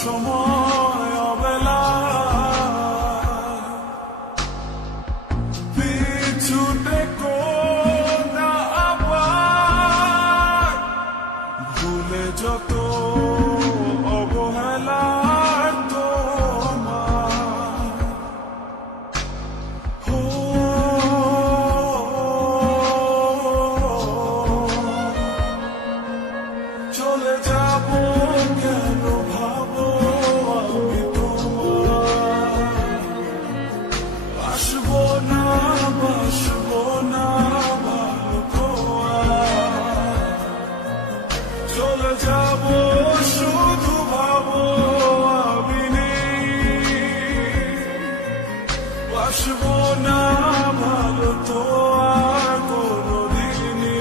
সুসময় অবেলা পিছুতে কোনা আবার ভুলে যত অবহেলার তোমার চলে যাব কেন ভাবো আমি তোমার আসবো না ভালো তো আর। চলে যাব শুধু ভাবো আমি নেই আসবো না ভালো তো আর কোনোদিনই।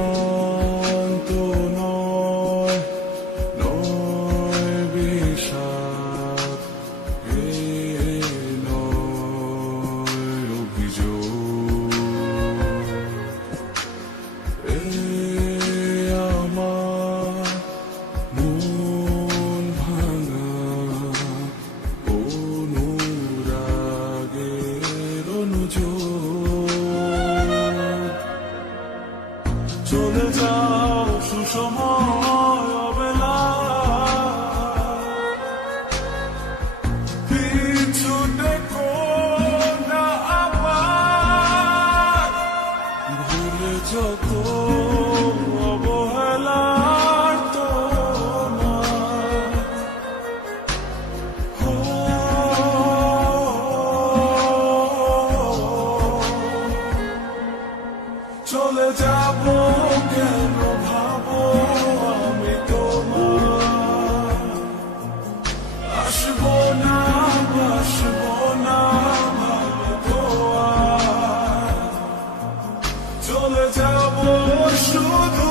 অভিমান তো নয় নয় বিষাদ নয় অভিযোগ আমার মন ভাঙা অনুরাগের অনুযোগ। চলে যাও সুসময় অবেলা পিছুতে কোনা আবার ভুলে যত অবহেলার তোমার চলে যাব কেন ভাবো আমি তোমার আসবো না ভালো তো আর। চলে যাব শুধু